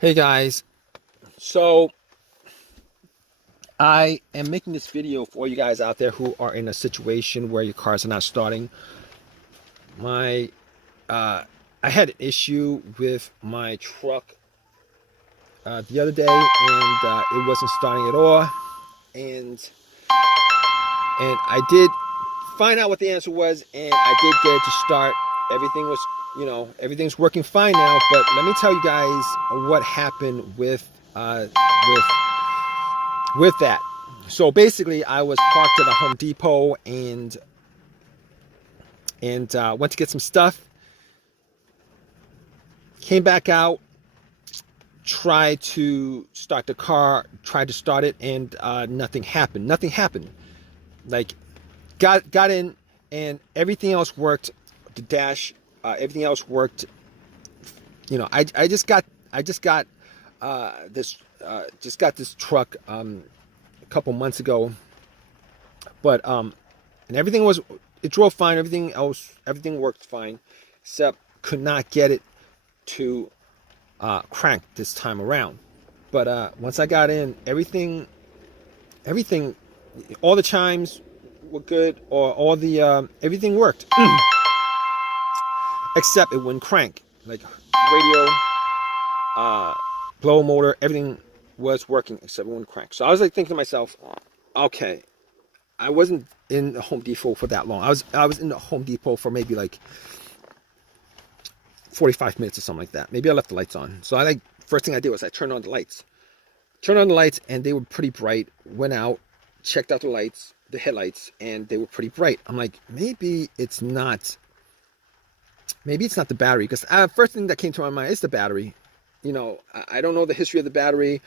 Hey guys, so I am making this video for you guys out there who are in a situation where your cars are not starting. My I had an issue with my truck the other day, and it wasn't starting at all. And I did find out what the answer was, and I did get it to start. Everything was, everything's working fine now. But let me tell you guys what happened with that. So basically, I was parked at a Home Depot and went to get some stuff. Came back out, tried to start the car, tried to start it, and nothing happened. Nothing happened. Like got in, and everything else worked. The dash, everything else worked. I just got this truck a couple months ago, but and it drove fine. Everything worked fine, except could not get it to crank this time around. But once I got in, everything, all the chimes were good, or all the everything worked, except it wouldn't crank. Like radio, blower motor, everything was working except it wouldn't crank. So I was like thinking to myself, okay, I wasn't in the Home Depot for that long. I was in the Home Depot for maybe like 45 minutes or something like that. Maybe I left the lights on. So first thing I did was I turned on the lights. And they were pretty bright. Went out, checked out the headlights, and they were pretty bright. I'm like, maybe it's not the battery, because first thing that came to my mind is the battery. I don't know the history of the battery.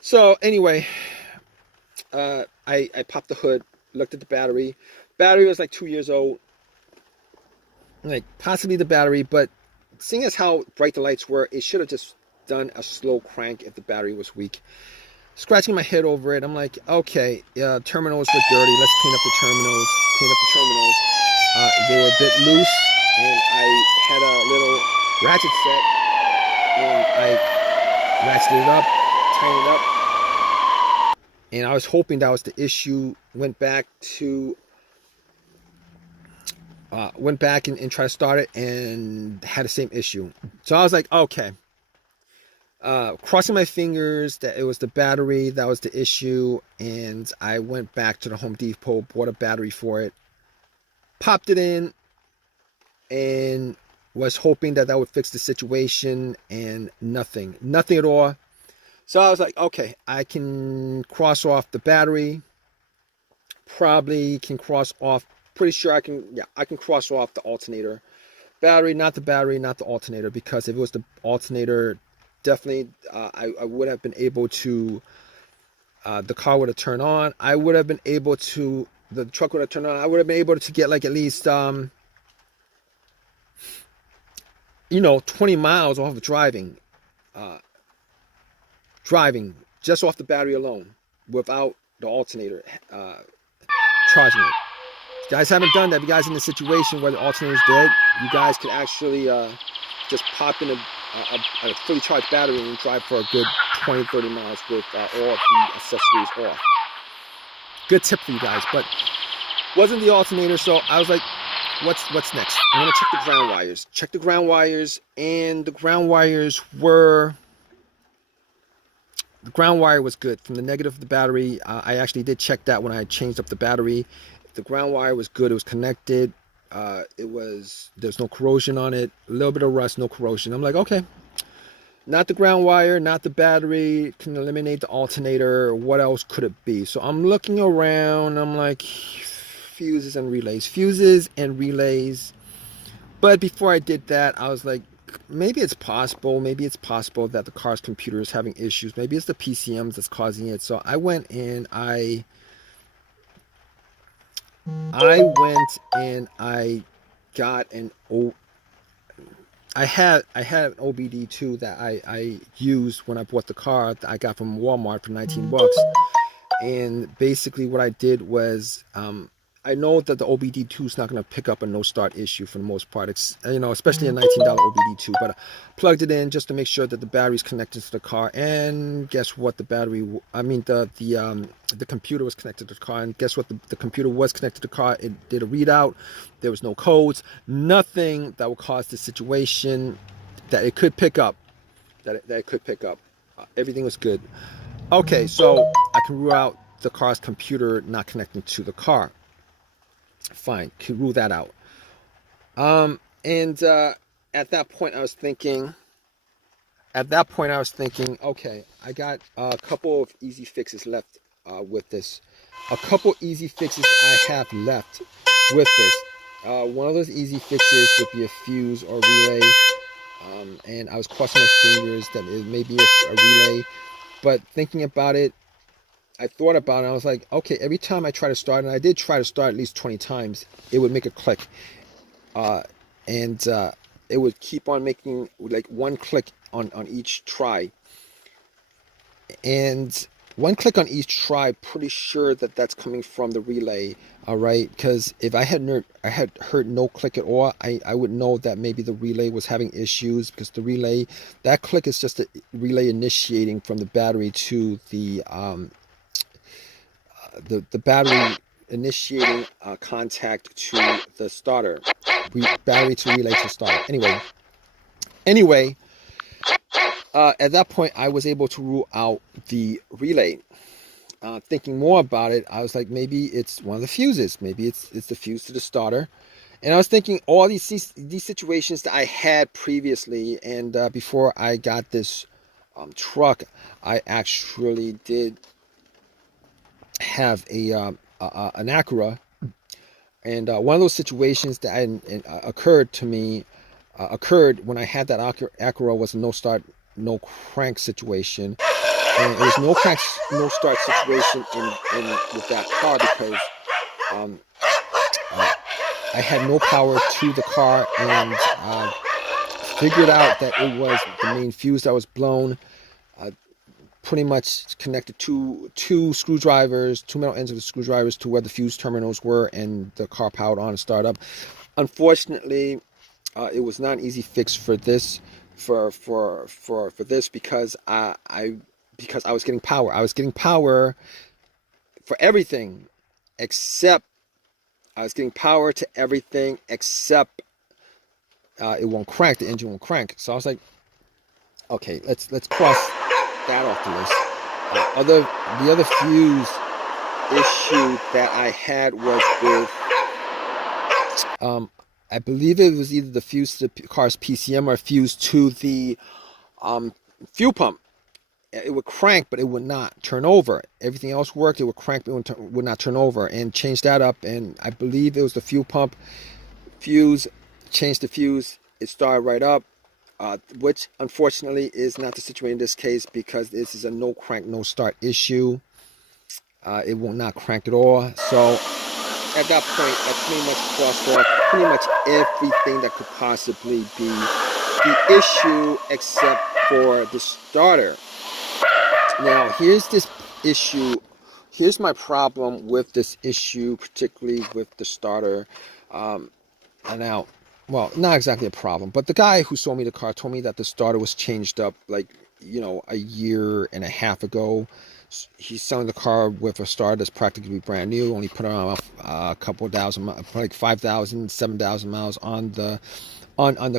So anyway, I popped the hood, looked at the battery. Battery was like 2 years old. Like possibly the battery, but seeing as how bright the lights were, it should have just done a slow crank if the battery was weak. Scratching my head over it, I'm like, okay, terminals were dirty. Let's clean up the terminals. They were a bit loose, and I had a little ratchet set, and I ratcheted it up, tightened it up, and I was hoping that was the issue. Went back and tried to start it, and had the same issue. So I was like, okay. Crossing my fingers that it was the battery that was the issue, and I went back to the Home Depot, bought a battery for it, popped it in, and was hoping that would fix the situation, and nothing at all. So I was like, okay, I can cross off the battery, probably can cross off, pretty sure I can cross off the alternator. Battery, not the alternator, because if it was the alternator, definitely I would have been able to, the car would have turned on. The truck would have turned on. I would have been able to get like at least 20 miles off of driving just off the battery alone, without the alternator charging it. If you guys haven't done that, if you guys are in a situation where the alternator is dead, you guys can actually just pop in a fully charged battery and drive for a good 20-30 miles with all of the accessories off. Good tip for you guys. But wasn't the alternator, so I was like, what's next? I'm gonna check the ground wires. And the ground wire was good. From the negative of the battery, I actually did check that when I changed up the battery. The ground wire was good. It was connected. There's no corrosion on it. A little bit of rust, no corrosion. I'm like, okay, not the ground wire, not the battery, can eliminate the alternator. What else could it be? So I'm looking around. I'm like, fuses and relays. But before I did that, I was like, maybe it's possible that the car's computer is having issues. Maybe it's the PCMs that's causing it. So I went and I got I had an OBD2 that I used when I bought the car that I got from Walmart for 19 bucks. And basically what I did was I know that the OBD2 is not going to pick up a no start issue for the most part. It's, especially a $19 OBD2. But I plugged it in just to make sure that the battery's connected to the car. And guess what? The computer was connected to the car. And guess what? The computer was connected to the car. It did a readout. There was no codes. Nothing that would cause the situation that it could pick up. That it could pick up. Everything was good. Okay, so I can rule out the car's computer not connecting to the car. Fine, can rule that out. And at that point I was thinking, okay, I got a couple of easy fixes left with this. A couple easy fixes I have left with this. One of those easy fixes would be a fuse or relay. And I was crossing my fingers that it may be a relay. But thinking about it, I thought about it, and I was like, okay, every time I try to start, and I did try to start at least 20 times, it would make a click. And it would keep on making like one click on each try. And one click on each try, pretty sure that that's coming from the relay, all right? Because if I had heard no click at all, I would know that maybe the relay was having issues, because the relay, that click is just a relay initiating from the battery to the battery initiating contact to the starter, battery to relay to starter. Anyway, at that point, I was able to rule out the relay. Thinking more about it, I was like, maybe it's one of the fuses. Maybe it's the fuse to the starter. And I was thinking all these situations that I had previously, and before I got this truck, I actually did have an Acura. And one of those situations that occurred to me occurred when I had that Acura was a no start, no crank situation. And it was no crank, no start situation in with that car, because I had no power to the car, and figured out that it was the main fuse that was blown. Pretty much connected two screwdrivers, two metal ends of the screwdrivers to where the fuse terminals were, and the car powered on and started up. Unfortunately, it was not an easy fix for this, for this, because I was getting power. I was getting power for everything except it it won't crank. The engine won't crank. So I was like, okay, let's cross that off the list. The other fuse issue that I had was with I believe it was either the fuse to the car's PCM or fuse to the fuel pump. It would crank, but it would not turn over. Everything else worked. It would crank, but it would not turn over. And changed that up, and I believe it was the fuel pump fuse. Changed the fuse. It started right up, which unfortunately is not the situation in this case, because this is a no crank, no start issue. It will not crank at all. So at that point, I pretty much crossed off pretty much everything that could possibly be the issue except for the starter. Now, here's this issue. Here's my problem with this issue, particularly with the starter. Now, well, not exactly a problem, but the guy who sold me the car told me that the starter was changed up like, a year and a half ago. He's selling the car with a starter that's practically brand new. Only put on a couple thousand, like 5,000, 7,000 miles on the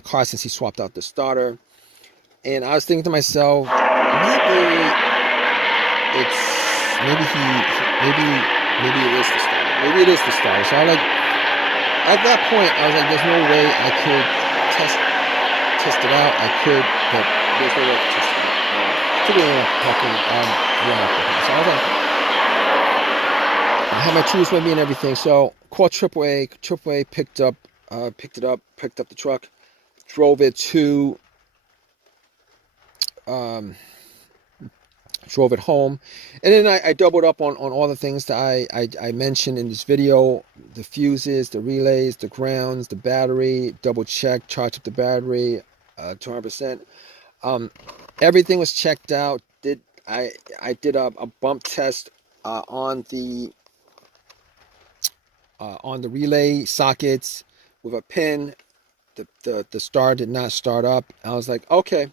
car since he swapped out the starter. And I was thinking to myself, maybe it is the starter. Maybe it is the starter. So at that point, I was like, there's no way I could test it out. I could, but there's no way to test it out. Particularly when I'm parking So I was like, I had my tools with me and everything. So called AAA. AAA picked it up, picked up the truck, drove it to drove it home, and then I doubled up on all the things that I mentioned in this video: the fuses, the relays, the grounds, the battery. Double checked, charged up the battery 200%. Everything was checked out. I did a bump test on the on the relay sockets with a pin. The starter did not start up. I was like, okay,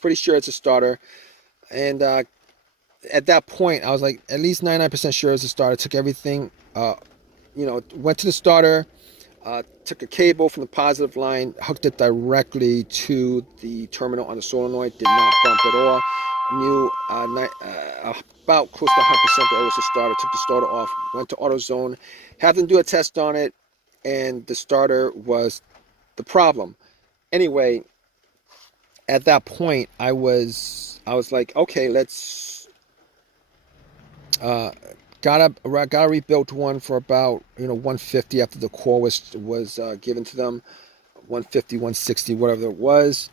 pretty sure it's a starter. And at that point, I was like, at least 99% sure it's a starter. Took everything, went to the starter, took a cable from the positive line, hooked it directly to the terminal on the solenoid, did not bump at all. Knew about close to 100% that it was a starter. Took the starter off, went to AutoZone, had them do a test on it, and the starter was the problem. Anyway, at that point, I was like, okay, let's got a rebuilt one for about 150 after the core was given to them, 150, 160, whatever it was.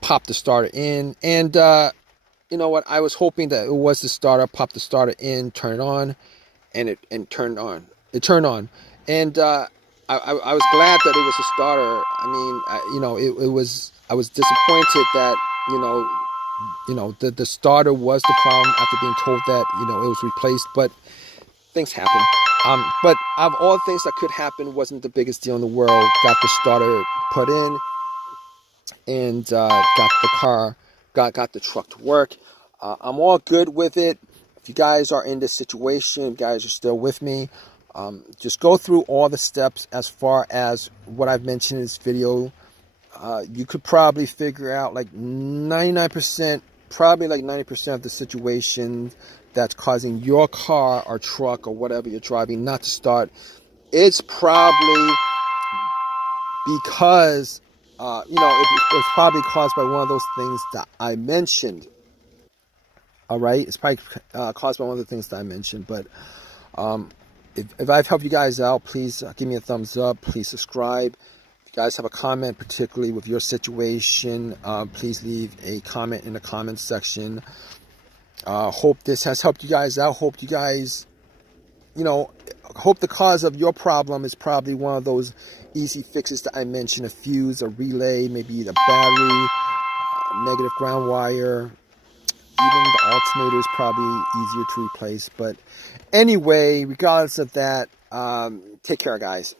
Popped the starter in, and you know what? I was hoping that it was the starter. Popped the starter in, turn it on, and it turned on. It turned on, and I was glad that it was a starter. I mean, it was. I was disappointed that the starter was the problem after being told that it was replaced, but things happen. But of all things that could happen, wasn't the biggest deal in the world. Got the starter put in, and got the car, got the truck to work. I'm all good with it. If you guys are in this situation, if you guys are still with me, just go through all the steps as far as what I've mentioned in this video. You could probably figure out like 99%, probably like 90% of the situations that's causing your car or truck or whatever you're driving not to start. It's probably because it's probably caused by one of those things that I mentioned. All right, it's probably caused by one of the things that I mentioned. But if I've helped you guys out, please give me a thumbs up. Please subscribe. If you guys have a comment, particularly with your situation, please leave a comment in the comment section. Hope this has helped you guys out. Hope you guys, hope the cause of your problem is probably one of those easy fixes that I mentioned: a fuse, a relay, maybe the battery, negative ground wire. Even the alternator is probably easier to replace. But anyway, regardless of that, take care, guys.